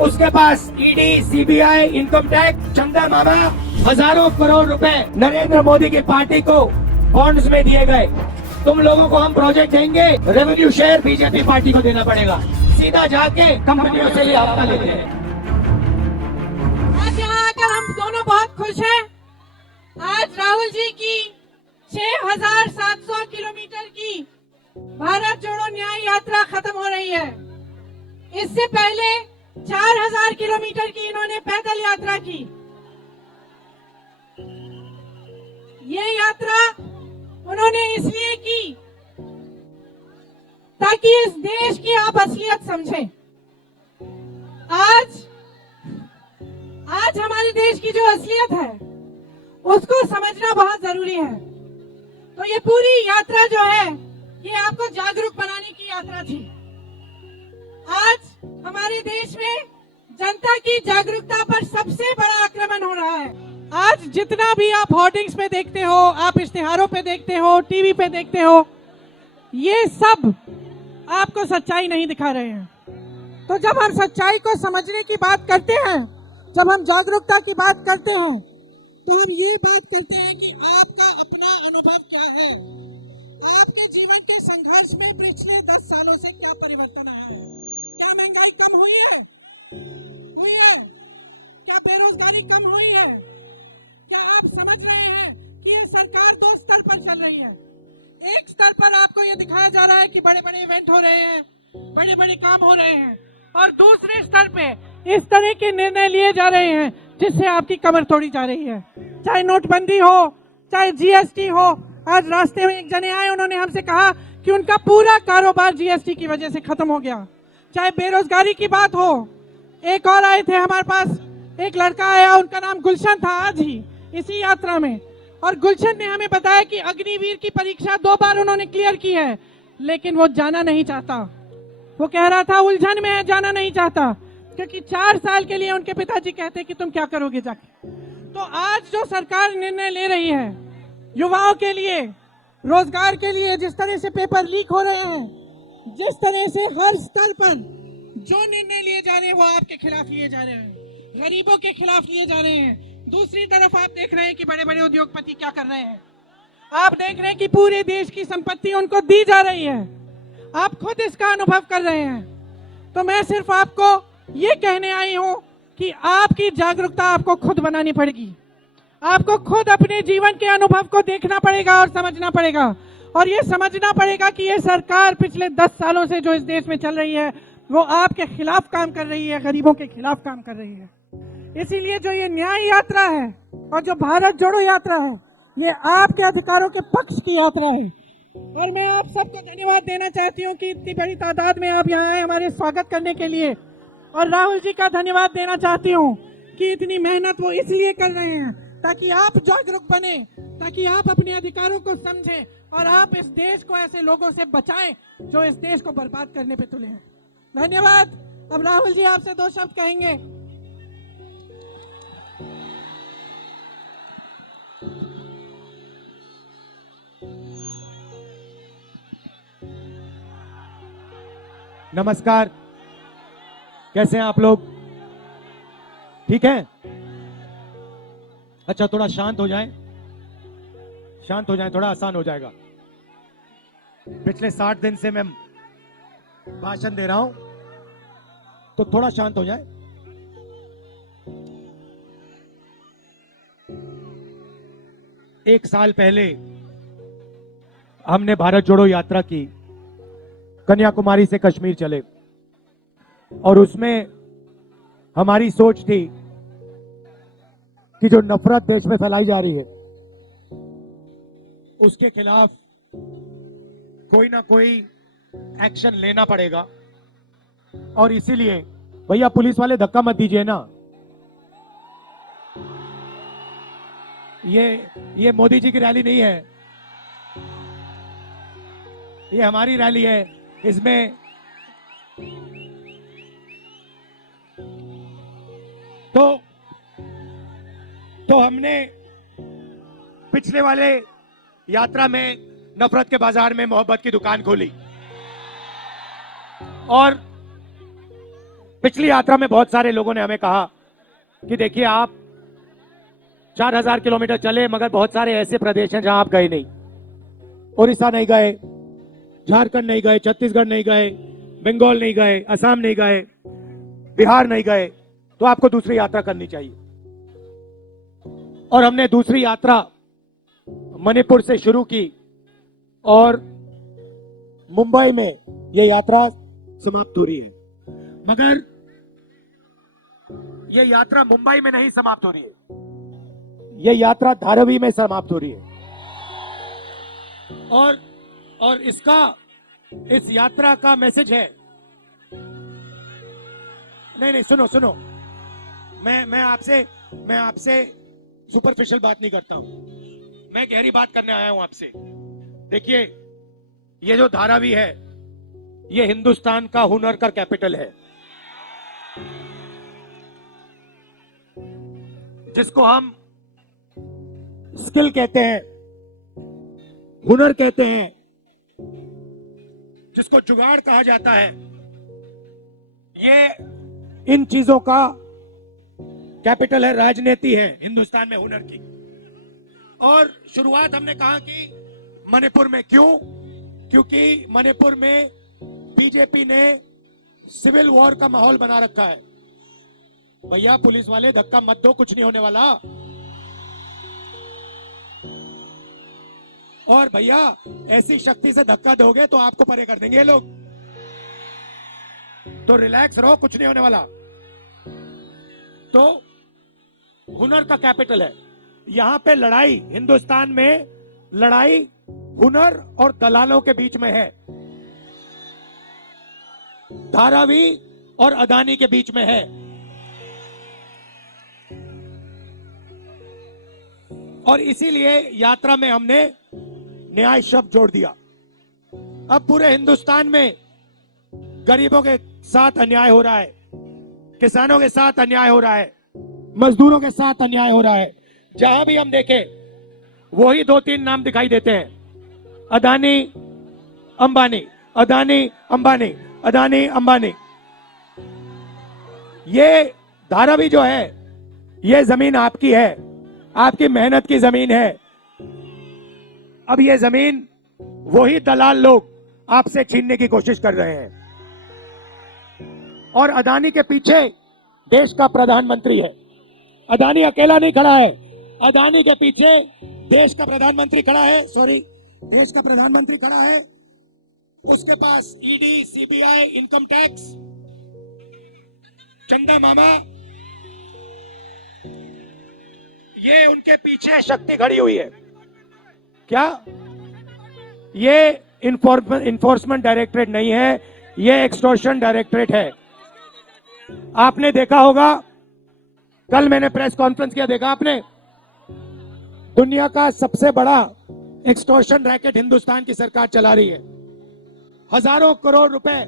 उसके पास ED, CBI, income tax, चंदा मामा, हजारों करोड़ रुपए नरेंद्र मोदी की पार्टी को बॉन्ड्स में दिए गए। तुम लोगों को हम प्रोजेक्ट देंगे, रेवेन्यू शेयर बीजेपी पार्टी को देना पड़ेगा। सीधा जाके कंपनियों से ये हफ्ता लेते हैं। आज यहाँ आकर हम दोनों बहुत खुश हैं। आज राहुल जी की 6,700 किलोमीटर की भारत जोड़ो न्याय यात्रा खत्म हो रही है। इससे पहले 4,000 किलोमीटर की इन्होंने पैदल यात्रा की। ये यात्रा उन्होंने इसलिए की ताकि इस देश की आप असलियत समझें। आज हमारे देश की जो असलियत है उसको समझना बहुत जरूरी है। तो ये पूरी यात्रा जो है ये आपको जागरूक बनाने की यात्रा थी। आज हमारे देश में जनता की जागरूकता पर सबसे बड़ा आक्रमण हो रहा है। आज जितना भी आप होर्डिंग्स पे देखते हो, आप इश्तिहारों पे देखते हो, टीवी पे देखते हो, ये सब आपको सच्चाई नहीं दिखा रहे हैं। तो जब हम सच्चाई को समझने की बात करते हैं, जब हम जागरूकता की बात करते हैं, तो हम ये बात करते हैं कि आपका अपना अनुभव क्या है। आपके जीवन के संघर्ष में पिछले 10 सालों से क्या परिवर्तन आया है? क्या महंगाई कम हुई है? क्या बेरोजगारी कम हुई है? क्या आप समझ रहे हैं कि ये सरकार 2 स्तर पर चल रही है? एक स्तर पर आपको ये दिखाया जा रहा है कि बड़े बड़े इवेंट हो रहे हैं, बड़े बड़े काम हो रहे हैं, और दूसरे स्तर पे इस तरह के निर्णय लिए जा रहे हैं जिससे आपकी कमर तोड़ी जा रही है। चाहे नोटबंदी हो, चाहे जीएसटी हो। आज रास्ते में एक जने आए, उन्होंने हमसे कहा कि उनका पूरा कारोबार जीएसटी की वजह से खत्म हो गया। चाहे बेरोजगारी की बात हो, एक और आए थे हमारे पास, एक लड़का आया, उनका नाम गुलशन था, आज ही इसी यात्रा में। और गुलशन ने हमें बताया कि अग्निवीर की परीक्षा 2 बार उन्होंने क्लियर की है, लेकिन वो जाना नहीं चाहता। वो कह रहा था उलझन में है, जाना नहीं चाहता, क्योंकि 4 साल के लिए उनके पिताजी कहते कि तुम क्या करोगे जाके। तो आज जो सरकार निर्णय ले रही है युवाओं के लिए, रोजगार के लिए, जिस तरह से पेपर लीक हो रहे हैं, जिस तरह से हर स्तर पर जो निर्णय लिए जा रहे हैं वो आपके खिलाफ लिए जा रहे हैं, गरीबों के खिलाफ लिए जा रहे हैं। दूसरी तरफ आप देख रहे हैं कि बड़े बड़े उद्योगपति क्या कर रहे हैं। आप देख रहे हैं कि पूरे देश की संपत्ति उनको दी जा रही है। आप खुद इसका अनुभव कर रहे हैं। तो मैं सिर्फ आपको ये कहने आई हूं कि आपकी जागरूकता आपको खुद बनानी पड़ेगी। आपको खुद अपने जीवन के अनुभव को देखना पड़ेगा और समझना पड़ेगा, और ये समझना पड़ेगा कि ये सरकार पिछले 10 सालों से जो इस देश में चल रही है वो आपके खिलाफ काम कर रही है, गरीबों के खिलाफ काम कर रही है। इसीलिए जो ये न्याय यात्रा है और जो भारत जोड़ो यात्रा है, ये आपके अधिकारों के पक्ष की यात्रा है। और मैं आप सबको धन्यवाद देना चाहती हूँ कि इतनी बड़ी तादाद में आप यहाँ आए हमारे स्वागत करने के लिए। और राहुल जी का धन्यवाद देना चाहती हूँ कि इतनी मेहनत वो इसलिए कर रहे हैं ताकि आप जागरूक बने, ताकि आप अपने अधिकारों को समझें और आप इस देश को ऐसे लोगों से बचाएं जो इस देश को बर्बाद करने पे तुले हैं। धन्यवाद। अब राहुल जी आपसे 2 शब्द कहेंगे। नमस्कार, कैसे हैं आप लोग? ठीक है? अच्छा, थोड़ा शांत हो जाएं, थोड़ा आसान हो जाएगा। पिछले 60 दिन से मैं भाषण दे रहा हूं, तो थोड़ा शांत हो जाए। एक साल पहले हमने भारत जोड़ो यात्रा की, कन्याकुमारी से कश्मीर चले, और उसमें हमारी सोच थी कि जो नफरत देश में फैलाई जा रही है उसके खिलाफ कोई ना कोई एक्शन लेना पड़ेगा। और इसीलिए भैया पुलिस वाले धक्का मत दीजिए ना, ये मोदी जी की रैली नहीं है, ये हमारी रैली है। इसमें तो हमने पिछले वाले यात्रा में नफरत के बाजार में मोहब्बत की दुकान खोली, और पिछली यात्रा में बहुत सारे लोगों ने हमें कहा कि देखिए आप 4000 किलोमीटर चले मगर बहुत सारे ऐसे प्रदेश हैं जहां आप गए नहीं। उड़ीसा नहीं गए, झारखंड नहीं गए, छत्तीसगढ़ नहीं गए, बंगाल नहीं गए, असम नहीं गए, बिहार नहीं गए, तो आपको दूसरी यात्रा करनी चाहिए। और हमने दूसरी यात्रा मणिपुर से शुरू की और मुंबई में यह यात्रा समाप्त हो रही है। मगर यह यात्रा मुंबई में नहीं समाप्त हो रही है, यह यात्रा धारावी में समाप्त हो रही है। और इस यात्रा का मैसेज है, नहीं सुनो, मैं आपसे सुपरफिशियल बात नहीं करता हूं, मैं गहरी बात करने आया हूं आपसे। देखिए ये जो धारावी है ये हिंदुस्तान का हुनर का कैपिटल है, जिसको हम स्किल कहते हैं, हुनर कहते हैं, जिसको जुगाड़ कहा जाता है। ये इन चीजों का कैपिटल है, राजनीति है हिंदुस्तान में हुनर की। और शुरुआत हमने कहा कि मणिपुर में, क्योंकि मणिपुर में बीजेपी ने सिविल वॉर का माहौल बना रखा है। भैया पुलिस वाले धक्का मत दो, कुछ नहीं होने वाला। और भैया ऐसी शक्ति से धक्का दोगे तो आपको परे कर देंगे लोग, तो रिलैक्स रहो, कुछ नहीं होने वाला। तो हुनर का कैपिटल है यहां पे। लड़ाई हिंदुस्तान में, लड़ाई हुनर और दलालों के बीच में है, धारावी और अदानी के बीच में है। और इसीलिए यात्रा में हमने न्याय शब्द जोड़ दिया। अब पूरे हिंदुस्तान में गरीबों के साथ अन्याय हो रहा है, किसानों के साथ अन्याय हो रहा है, मजदूरों के साथ अन्याय हो रहा है। जहां भी हम देखें वही 2-3 नाम दिखाई देते हैं, अदानी अंबानी, अदानी अंबानी, अदानी अंबानी। ये धारावी जो है ये जमीन आपकी है, आपकी मेहनत की जमीन है। अब ये जमीन वही दलाल लोग आपसे छीनने की कोशिश कर रहे हैं। और अदानी के पीछे देश का प्रधानमंत्री है, अदानी अकेला नहीं खड़ा है, अदानी के पीछे देश का प्रधानमंत्री खड़ा है, देश का प्रधानमंत्री खड़ा है। उसके पास ईडी, सीबीआई, इनकम टैक्स, चंदा मामा, ये उनके पीछे शक्ति खड़ी हुई है। क्या ये इन्फोर्समेंट डायरेक्टरेट नहीं है, ये एक्सटॉर्शन डायरेक्टरेट है। आपने देखा होगा, कल मैंने प्रेस कॉन्फ्रेंस किया, देखा आपने, दुनिया का सबसे बड़ा एक्सटॉर्शन रैकेट हिंदुस्तान की सरकार चला रही है। हजारों करोड़ रुपए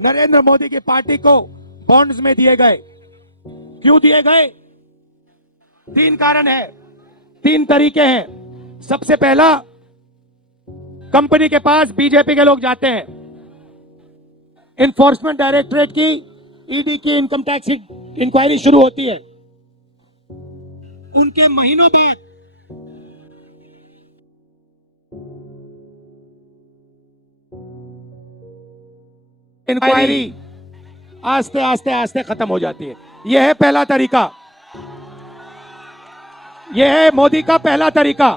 नरेंद्र मोदी की पार्टी को बॉन्ड्स में दिए गए। क्यों दिए गए? 3 कारण है, 3 तरीके हैं। सबसे पहला, कंपनी के पास बीजेपी के लोग जाते हैं, इन्फोर्समेंट डायरेक्टरेट की, ईडी की, इनकम टैक्स इंक्वायरी शुरू होती है। उनके महीनों बाद इंक्वायरी आस्ते आस्ते आस्ते खत्म हो जाती है। यह है पहला तरीका, यह है मोदी का पहला तरीका।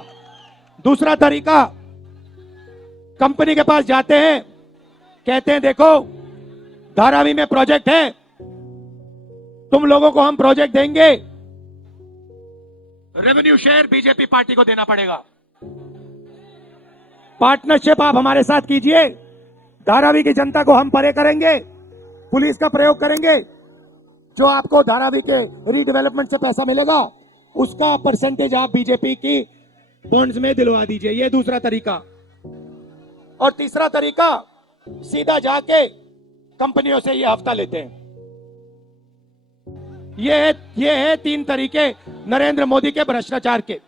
दूसरा तरीका, कंपनी के पास जाते हैं, कहते हैं देखो धारावी में प्रोजेक्ट है, तुम लोगों को हम प्रोजेक्ट देंगे, रेवेन्यू शेयर बीजेपी पार्टी को देना पड़ेगा, पार्टनरशिप आप हमारे साथ कीजिए, धारावी की जनता को हम परे करेंगे, पुलिस का प्रयोग करेंगे, जो आपको धारावी के रीडेवलपमेंट से पैसा मिलेगा उसका परसेंटेज आप बीजेपी की बॉन्ड्स में दिलवा दीजिए। यह दूसरा तरीका। और तीसरा तरीका, सीधा जाके कंपनियों से ये हफ्ता लेते हैं। ये है 3 तरीके नरेंद्र मोदी के भ्रष्टाचार के।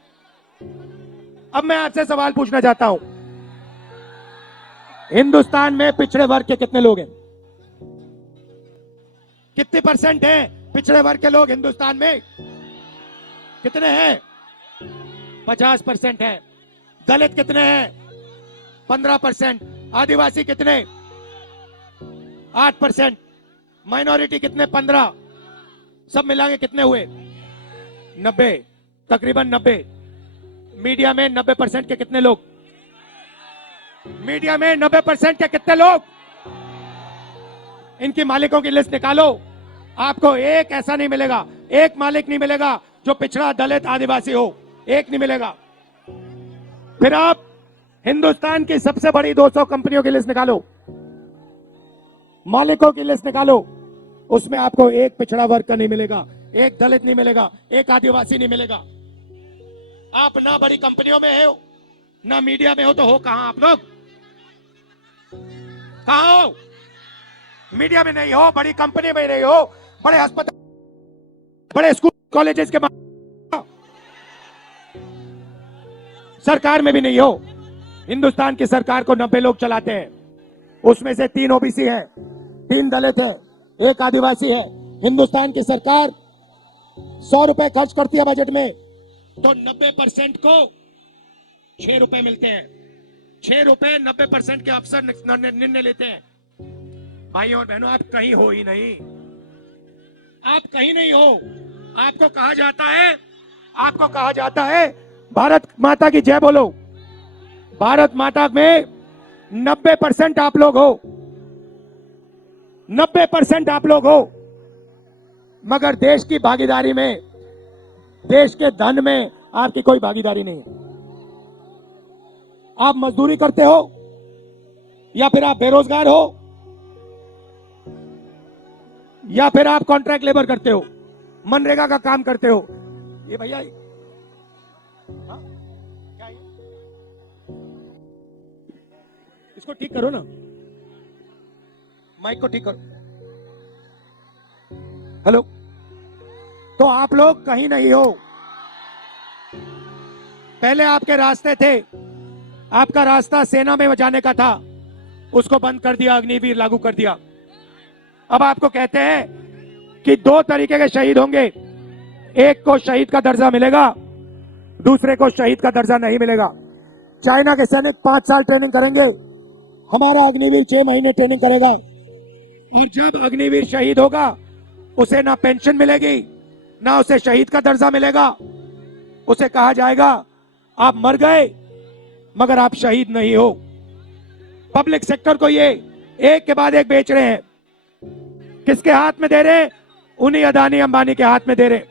अब मैं आपसे सवाल पूछना चाहता हूं, हिंदुस्तान में पिछड़े वर्ग के कितने लोग हैं? कितने परसेंट हैं पिछड़े वर्ग के लोग हिंदुस्तान में? कितने हैं? 50% है। दलित कितने हैं? 15%। आदिवासी कितने? 8%। माइनॉरिटी कितने? 15। सब मिला के कितने हुए? 90, तकरीबन 90। मीडिया में 90% के कितने लोग? मीडिया में 90% के कितने लोग? इनकी मालिकों की लिस्ट निकालो। आपको एक ऐसा नहीं मिलेगा, एक मालिक नहीं मिलेगा जो पिछड़ा, दलित, आदिवासी हो। एक नहीं मिलेगा। फिर आप हिंदुस्तान की सबसे बड़ी 200 कंपनियों की लिस्ट निकालो, मालिकों की लिस्ट निकालो, उसमें आपको एक पिछड़ा वर्ग का नहीं मिलेगा, एक दलित नहीं मिलेगा, एक आदिवासी नहीं मिलेगा। आप ना बड़ी कंपनियों में हो, ना मीडिया में हो, तो हो कहां आप लोग? कहां हो? मीडिया में नहीं हो, बड़ी कंपनी में नहीं हो, बड़े अस्पताल, बड़े स्कूल कॉलेजेस के सरकार में भी नहीं हो। हिंदुस्तान की सरकार को 90 लोग चलाते हैं, उसमें से 3 ओबीसी है, 3 दलित है, 1 आदिवासी है। हिंदुस्तान की सरकार 100 रुपए खर्च करती है बजट में, तो 90% को 6 रुपए मिलते हैं। 6 रुपए 90% के अफसर निर्णय लेते हैं। भाइयों और बहनों, आप कहीं हो ही नहीं, आप कहीं नहीं हो। आपको कहा जाता है भारत माता की जय बोलो। भारत माता में 90% आप लोग हो, 90% आप लोग हो, मगर देश की भागीदारी में, देश के धन में आपकी कोई भागीदारी नहीं है। आप मजदूरी करते हो या फिर आप बेरोजगार हो या फिर आप कॉन्ट्रैक्ट लेबर करते हो, मनरेगा का काम करते हो। ये भैया क्या ये? इसको ठीक करो ना, माइक को ठीक करो। हेलो। तो आप लोग कहीं नहीं हो। पहले आपके रास्ते थे, आपका रास्ता सेना में जाने का था, उसको बंद कर दिया, अग्निवीर लागू कर दिया। अब आपको कहते हैं कि 2 तरीके के शहीद होंगे, एक को शहीद का दर्जा मिलेगा, दूसरे को शहीद का दर्जा नहीं मिलेगा। चाइना के सैनिक 5 साल ट्रेनिंग करेंगे, हमारा अग्निवीर 6 महीने ट्रेनिंग करेगा, और जब अग्निवीर शहीद होगा उसे ना पेंशन मिलेगी, ना उसे शहीद का दर्जा मिलेगा। उसे कहा जाएगा आप मर गए मगर आप शहीद नहीं हो। पब्लिक सेक्टर को ये एक के बाद एक बेच रहे हैं। किसके हाथ में दे रहे हैं? उन्हीं अदानी अंबानी के हाथ में दे रहे हैं।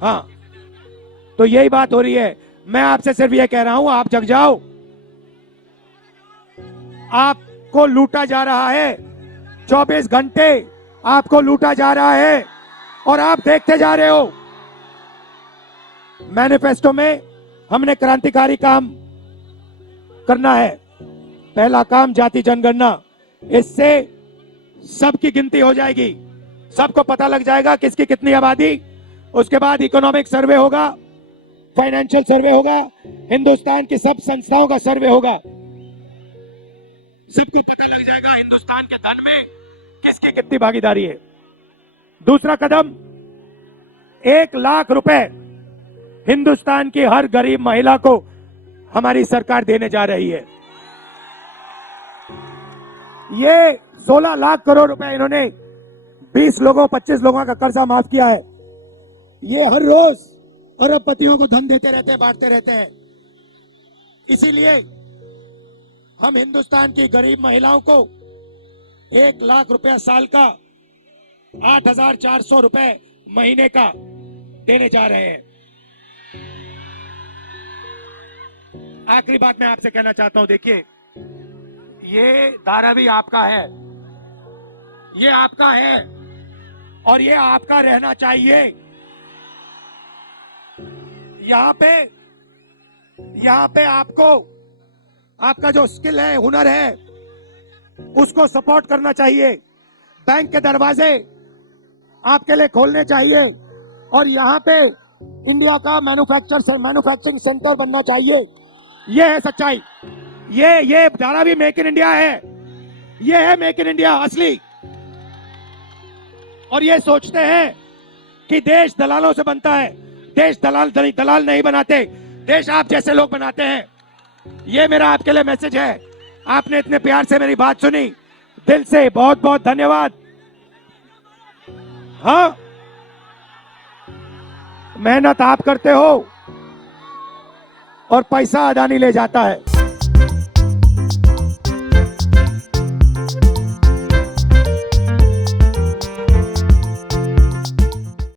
हाँ, तो यही बात हो रही है। मैं आपसे सिर्फ ये कह रहा हूं, आप जग जाओ। आपको लूटा जा रहा है, 24 घंटे आपको लूटा जा रहा है और आप देखते जा रहे हो। मैनिफेस्टो में हमने क्रांतिकारी काम करना है। पहला काम जाति जनगणना, इससे सबकी गिनती हो जाएगी, सबको पता लग जाएगा किसकी कितनी आबादी। उसके बाद इकोनॉमिक सर्वे होगा, फाइनेंशियल सर्वे होगा, हिंदुस्तान की सब संस्थाओं का सर्वे होगा, सबको पता लग जाएगा हिंदुस्तान के धन में किसकी कितनी भागीदारी है। दूसरा कदम, 1 लाख रुपए हिंदुस्तान की हर गरीब महिला को हमारी सरकार देने जा रही है। ये 16 लाख करोड़ रुपए इन्होंने 20 लोगों 25 लोगों का कर्जा माफ किया है। ये हर रोज अरबपतियों को धन देते रहते हैं, बांटते रहते हैं। इसीलिए हम हिंदुस्तान की गरीब महिलाओं को 1 लाख रुपया साल का, 8,400 रुपए महीने का देने जा रहे हैं। आखिरी बात मैं आपसे कहना चाहता हूं, देखिए, ये धारावी आपका है, ये आपका है और ये आपका रहना चाहिए। यहां पे आपको आपका जो स्किल है, हुनर है, उसको सपोर्ट करना चाहिए। बैंक के दरवाजे आपके लिए खोलने चाहिए और यहाँ पे इंडिया का मैन्युफैक्चरिंग सेंटर बनना चाहिए। ये है सच्चाई। ये धारावी मेक इन इंडिया है, ये है मेक इन इंडिया असली। और ये सोचते हैं कि देश दलालों से बनता है। देश दलाल नहीं बनाते, देश आप जैसे लोग बनाते हैं। ये मेरा आपके लिए मैसेज है। आपने इतने प्यार से मेरी बात सुनी, दिल से बहुत बहुत धन्यवाद। हाँ, मेहनत आप करते हो और पैसा अदानी ले जाता है।